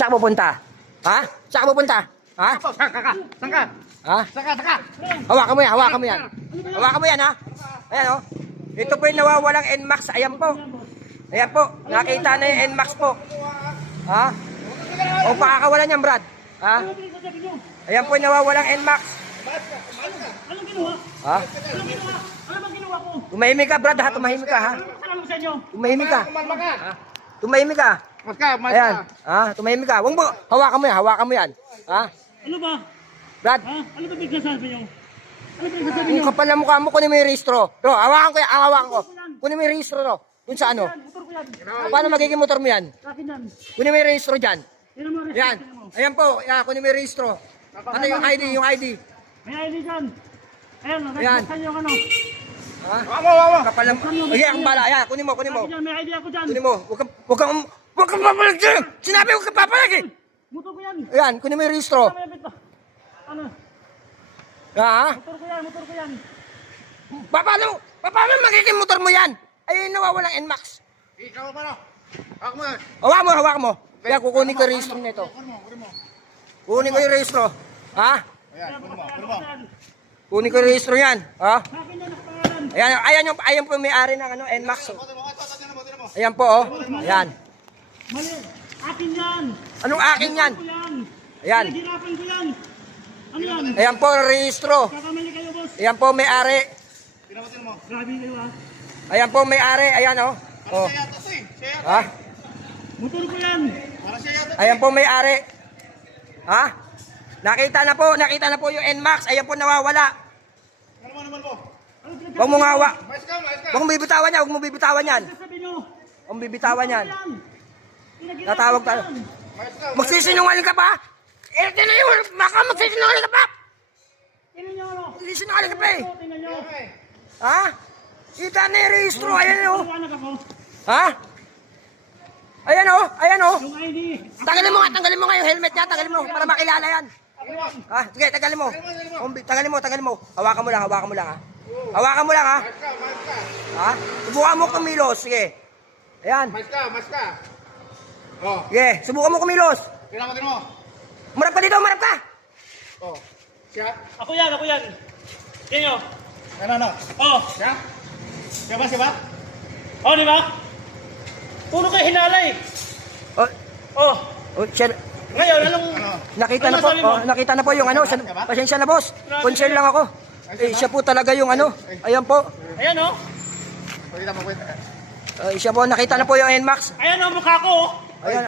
Saan ka pupunta? Ha? Saan ka pupunta? Ha? Saan ka? Ha? Saan ka? Hawakan mo yan, hawakan mo yan. Hawakan mo yan, ha? Ayan, oh. Ito po yung nawawalang NMAX. Ayan po. Ayan po. Nakita na yung NMAX po. Ha? O pakakawalan yan, Brad. Ha? Ayan po yung nawawalang NMAX. Anong ginawa? Ha? Anong ginawa? Ano bang ginawa ko? Tumahimik ka, Brad, ha? Tumahimik ka, ha? Anong kasalanan ko sa inyo? Tumahimik ka. Kumalma ka. Tumahimik ka. Mas ka, mas Ayan. ka. Ha? Tumahimik ka. Huwag mo. Hawakan mo yan, hawakan mo yan. Ha? Ano ba? Brad, Ha? Ano ba pinagsasabi niyo? Ano pinagsasabi niyo? yung kapal na mukha mo, kunin mo yung registro. Bro, hawakan ko yan, hawakan ko. Kunin mo yung registro, no? Kung sa ano? Motor ko yan. Paano magiging motor mo yan? Akin yan. Kunin mo yung registro dyan. Yan ang mga Yan. respect mo. Ayan po. Yan, kunin mo yung registro. Ano yung ID? Yung ID. May ID dyan. Ayan, Ayan. buksan niyo ang ano. Ha? Wamo. Kapal na mukha. Okay, ang bala. Ayan, kunin mo, kunin mo. Akin yan, may ID ako dyan. Kunin mo. Huwag kang papalag dyan. Sinabi huwag kang papalag eh. Motor ko yan. Ayan, kunin mo yung registro. May bit ba? Ano? Ha? Motor ko yan. Paano magiging motor mo yan? Ay, nawawalang NMAX. Ikaw pa no. Ako mo. Hawakan mo. Kaya kukunin ko yung registro nito. Kunin ko yung registro. Ha? Ayan, kunin mo. Kunin ko yung registro yan. Ha? Akin yan ang pangalan. Ayan po yung may-ari ng ano, NMAX. Oh. Tingnan mo. Ayan po, oh. Ayan. Mali. Akin yan. Anong akin yan? Ako yan. Ayan. Pinaghirapan ko yan. Ano yan? Ayan po, registro. Kakamali kayo, boss. Ayan po, may-ari. Tingnan mo. Grabe kayo, ha? Ayan po, may-ari. Ayan, oh. Oh. Siya yata to eh. Siya yata. Ha? Motor ko yan. Para siya yata. Ayan po, may-ari. Ha? Nakita na po yung NMAX. Ayan po, nawawala. Ano mo? Ano pinagsasabi Huwag mong hawa. Mais ka. Huwag mong bibitawan yan. Huwag mong bibitawan yan. Sabi niyo. Huwag mong bibitawan yan. Pinaghirapan Tatawag ko tayo. yan. Mais ka. Magsisinungaling ka pa? Eh, tinan nyo. Baka magsisinungaling ka pa. Tingnan niyo, ano? Magsisinungaling ka pa eh. Tingnan niyo. Ha? Kita na yung registro. Ayan, oh. Paliwanag ako. Ha? Ayan, oh. Ayan, oh. Yung ID. Tanggalin mo nga yung helmet niya. Tanggalin mo para makilala yan. Ha? Sige, tanggalin mo. Tanggalin mo. Hawakan mo lang, ha? Hawakan mo lang, ha? Mais ka. Ha? Subukan mo kumilos. Sige. Ayan. Mais ka. Oh. Sige, subukan mo kumilos. Tingnan mo. Marap ka dito, marap ka. Oh. Siya. Ako yan. Tingnan niyo. Ano? Oh. Siya? Siya ba? Oh, di ba? Puro kayo hinalay. Oh, Oh. oh, siya, Ngayon, anong... Ano? nakita Ano na po. masabi mo? Oh, nakita na po yung ano. Pasensya na, boss. Concern lang ako. Eh, siya po talaga yung ano. Ayan po. Ayan, oh. Pakita mo. Siya po, nakita na po yung NMAX. Ayan, oh, mukha ko, oh. Ayan.